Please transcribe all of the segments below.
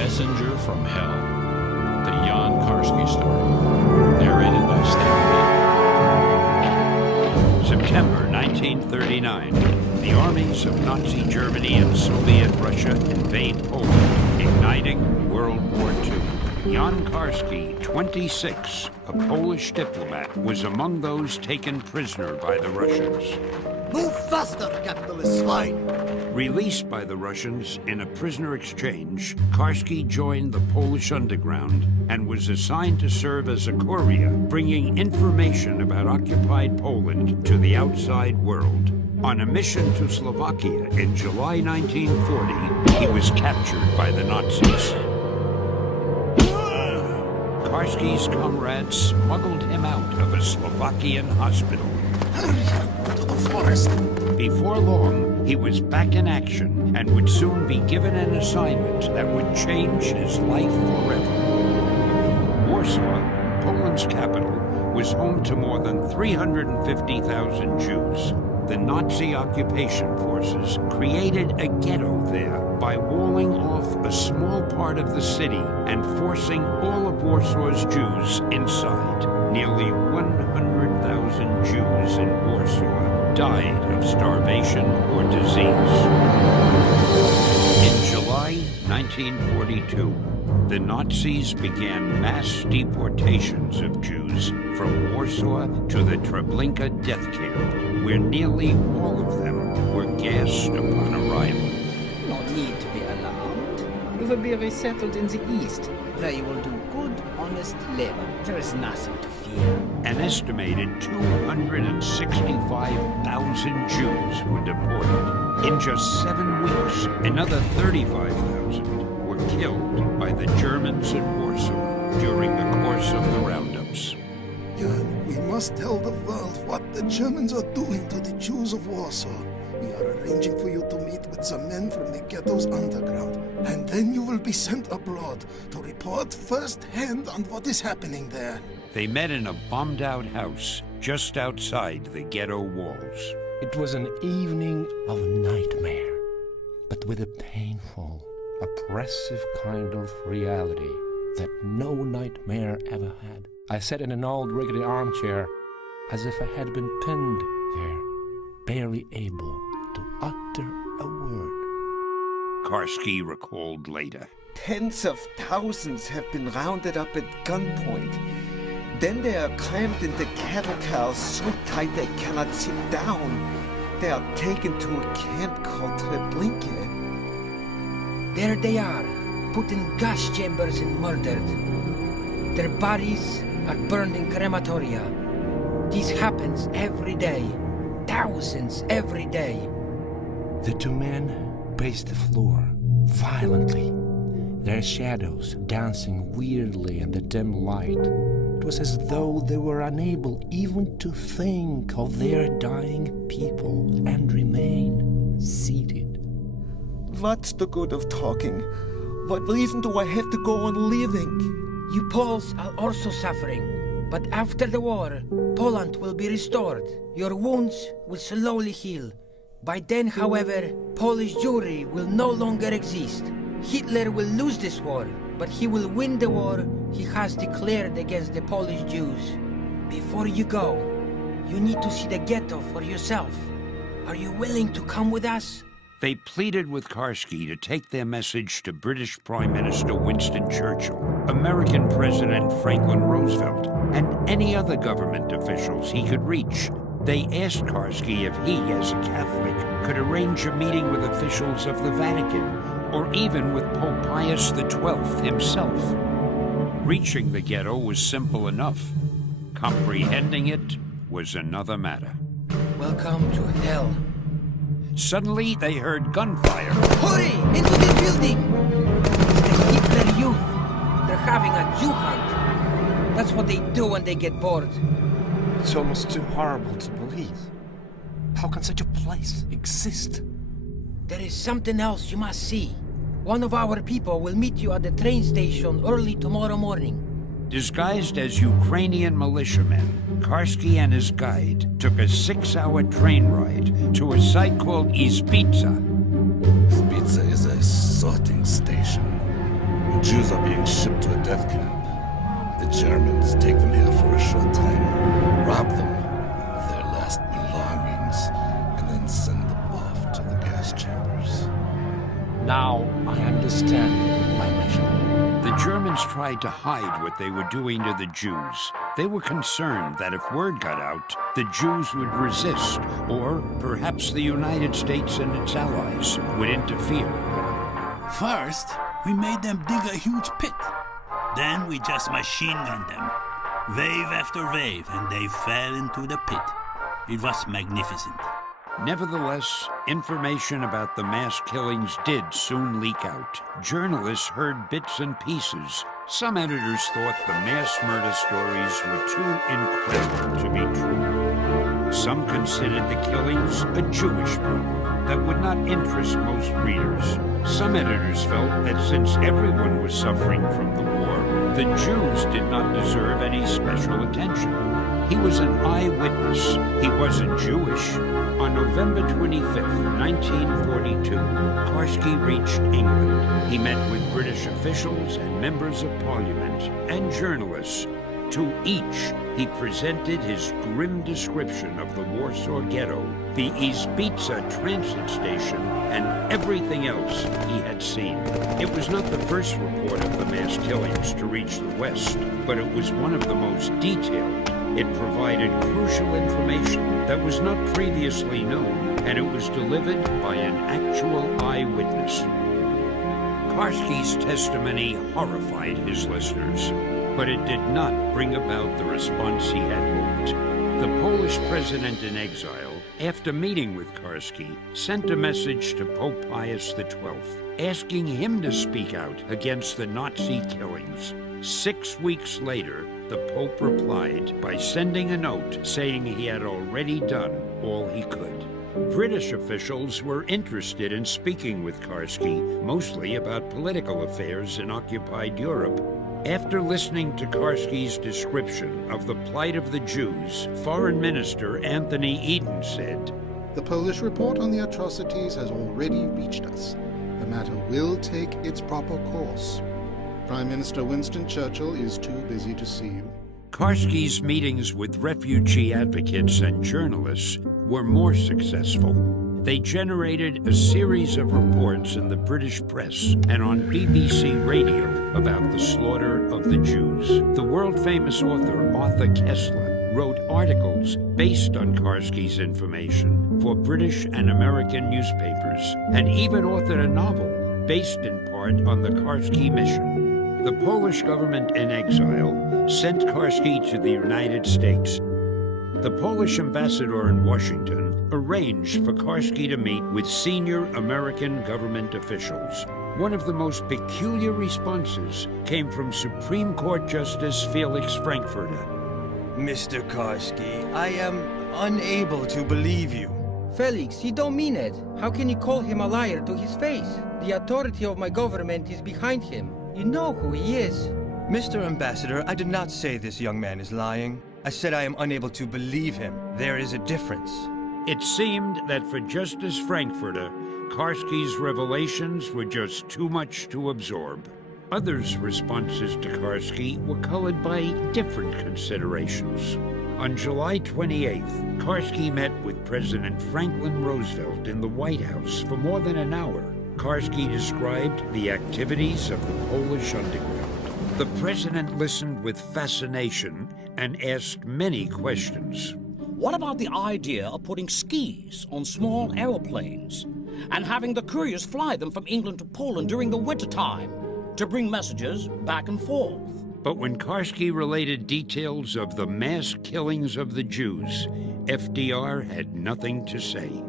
Messenger from Hell, the Jan Karski story, narrated by Stanley. September 1939. The armies of Nazi Germany and Soviet Russia invade Poland, igniting World War II. Jan Karski, 26, a Polish diplomat, was among those taken prisoner by the Russians. Move faster, capitalist swine! Released by the Russians in a prisoner exchange, Karski joined the Polish underground and was assigned to serve as a courier, bringing information about occupied Poland to the outside world. On a mission to Slovakia in July 1940, he was captured by the Nazis. Karski's comrades smuggled him out of a Slovakian hospital. Hurry to the forest! Before long, he was back in action and would soon be given an assignment that would change his life forever. Warsaw, Poland's capital, was home to more than 350,000 Jews. The Nazi occupation forces created a ghetto there by walling off a small part of the city and forcing all of Warsaw's Jews inside. Nearly 100,000 Jews in Warsaw died of starvation or disease. In July 1942, the Nazis began mass deportations of Jews from Warsaw to the Treblinka death camp, where nearly all of them were gassed upon arrival. No need to be alarmed. You will be resettled in the east, where you will do good, honest labor. There is nothing to fear. An estimated 265,000 Jews were deported. In just 7 weeks, another 35,000 were killed by the Germans in Warsaw during the course of the roundups. Jan, we must tell the world what the Germans are doing to the Jews of Warsaw. We are arranging for you to meet with some men from the ghetto's underground, and then you will be sent abroad to report firsthand on what is happening there. They met in a bombed-out house just outside the ghetto walls. It was an evening of nightmare, but with a painful, oppressive kind of reality that no nightmare ever had. I sat in an old rickety armchair as if I had been pinned there, barely able to utter a word. Karski recalled later. Tens of thousands have been rounded up at gunpoint. Then they are crammed into cattle cars so tight they cannot sit down. They are taken to a camp called Treblinka. There they are, put in gas chambers and murdered. Their bodies are burned in crematoria. This happens every day. Thousands every day. The two men paced the floor violently, their shadows dancing weirdly in the dim light. It was as though they were unable even to think of their dying people and remain seated. What's the good of talking? What reason do I have to go on living? You Poles are also suffering. But after the war, Poland will be restored. Your wounds will slowly heal. By then, however, Polish Jewry will no longer exist. Hitler will lose this war, but he will win the war he has declared against the Polish Jews. Before you go, you need to see the ghetto for yourself. Are you willing to come with us? They pleaded with Karski to take their message to British Prime Minister Winston Churchill, American President Franklin Roosevelt, and any other government officials he could reach. They asked Karski if he, as a Catholic, could arrange a meeting with officials of the Vatican, or even with Pope Pius XII himself. Reaching the ghetto was simple enough. Comprehending it was another matter. Welcome to hell. Suddenly, they heard gunfire. Hurry! Into this building! It's the Hitler youth. They're having a Jew hunt. That's what they do when they get bored. It's almost too horrible to believe. How can such a place exist? There is something else you must see. One of our people will meet you at the train station early tomorrow morning. Disguised as Ukrainian militiamen, Karski and his guide took a 6-hour train ride to a site called Izbica. Izbica is a sorting station. Jews are being shipped to a death camp. The Germans take them here for a short time, rob them of their last belongings, and then send them off to the gas chambers. Now I understand my mission. The Germans tried to hide what they were doing to the Jews. They were concerned that if word got out, the Jews would resist, or perhaps the United States and its allies would interfere. First, we made them dig a huge pit. Then we just machine-gunned them. Wave after wave, and they fell into the pit. It was magnificent. Nevertheless, information about the mass killings did soon leak out. Journalists heard bits and pieces. Some editors thought the mass murder stories were too incredible to be true. Some considered the killings a Jewish problem that would not interest most readers. Some editors felt that since everyone was suffering from the war, the Jews did not deserve any special attention. He was an eyewitness. He wasn't Jewish. On November 25th, 1942, Karski reached England. He met with British officials and members of parliament and journalists. To each, he presented his grim description of the Warsaw Ghetto, the Izbica transit station, and everything else he had seen. It was not the first report of the mass killings to reach the West, but it was one of the most detailed. It provided crucial information that was not previously known, and it was delivered by an actual eyewitness. Karski's testimony horrified his listeners, but it did not bring about the response he had hoped. The Polish president in exile, after meeting with Karski, sent a message to Pope Pius XII, asking him to speak out against the Nazi killings. 6 weeks later, the Pope replied by sending a note saying he had already done all he could. British officials were interested in speaking with Karski, mostly about political affairs in occupied Europe. After listening to Karski's description of the plight of the Jews, Foreign Minister Anthony Eden said, The Polish report on the atrocities has already reached us. The matter will take its proper course. Prime Minister Winston Churchill is too busy to see you. Karski's meetings with refugee advocates and journalists were more successful. They generated a series of reports in the British press and on BBC radio about the slaughter of the Jews. The world-famous author Arthur Koestler wrote articles based on Karski's information for British and American newspapers, and even authored a novel based in part on the Karski mission. The Polish government in exile sent Karski to the United States. The Polish ambassador in Washington arranged for Karski to meet with senior American government officials. One of the most peculiar responses came from Supreme Court Justice Felix Frankfurter. Mr. Karski, I am unable to believe you. Felix, you don't mean it. How can you call him a liar to his face? The authority of my government is behind him. You know who he is. Mr. Ambassador, I did not say this young man is lying. I said I am unable to believe him. There is a difference. It seemed that for Justice Frankfurter, Karski's revelations were just too much to absorb. Others' responses to Karski were colored by different considerations. On July 28th, Karski met with President Franklin Roosevelt in the White House for more than an hour. Karski described the activities of the Polish underground. The president listened with fascination and asked many questions. What about the idea of putting skis on small aeroplanes and having the couriers fly them from England to Poland during the wintertime to bring messages back and forth? But when Karski related details of the mass killings of the Jews, FDR had nothing to say.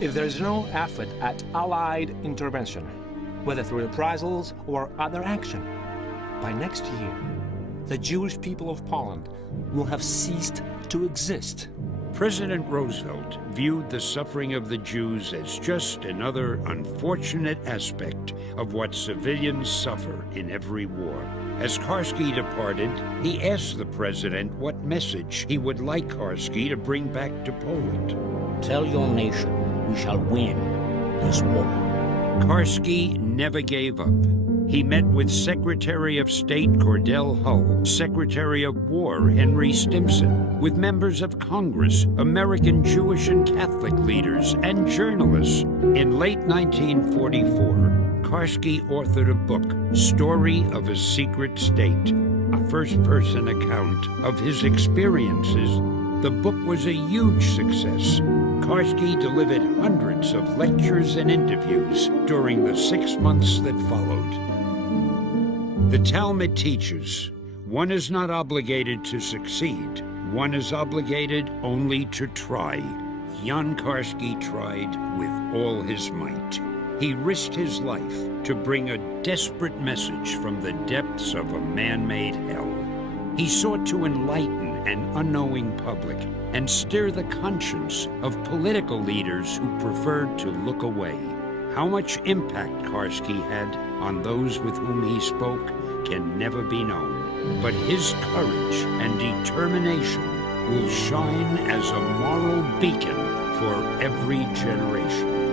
If there is no effort at Allied intervention, whether through reprisals or other action, by next year, the Jewish people of Poland will have ceased to exist. President Roosevelt viewed the suffering of the Jews as just another unfortunate aspect of what civilians suffer in every war. As Karski departed, he asked the president what message he would like Karski to bring back to Poland. Tell your nation we shall win this war. Karski never gave up. He met with Secretary of State Cordell Hull, Secretary of War Henry Stimson, with members of Congress, American Jewish and Catholic leaders, and journalists. In late 1944, Karski authored a book, Story of a Secret State, a first-person account of his experiences. The book was a huge success. Karski delivered hundreds of lectures and interviews during the 6 months that followed. The Talmud teaches, one is not obligated to succeed. One is obligated only to try. Jan Karski tried with all his might. He risked his life to bring a desperate message from the depths of a man-made hell. He sought to enlighten an unknowing public and stir the conscience of political leaders who preferred to look away. How much impact Karski had on those with whom he spoke can never be known, but his courage and determination will shine as a moral beacon for every generation.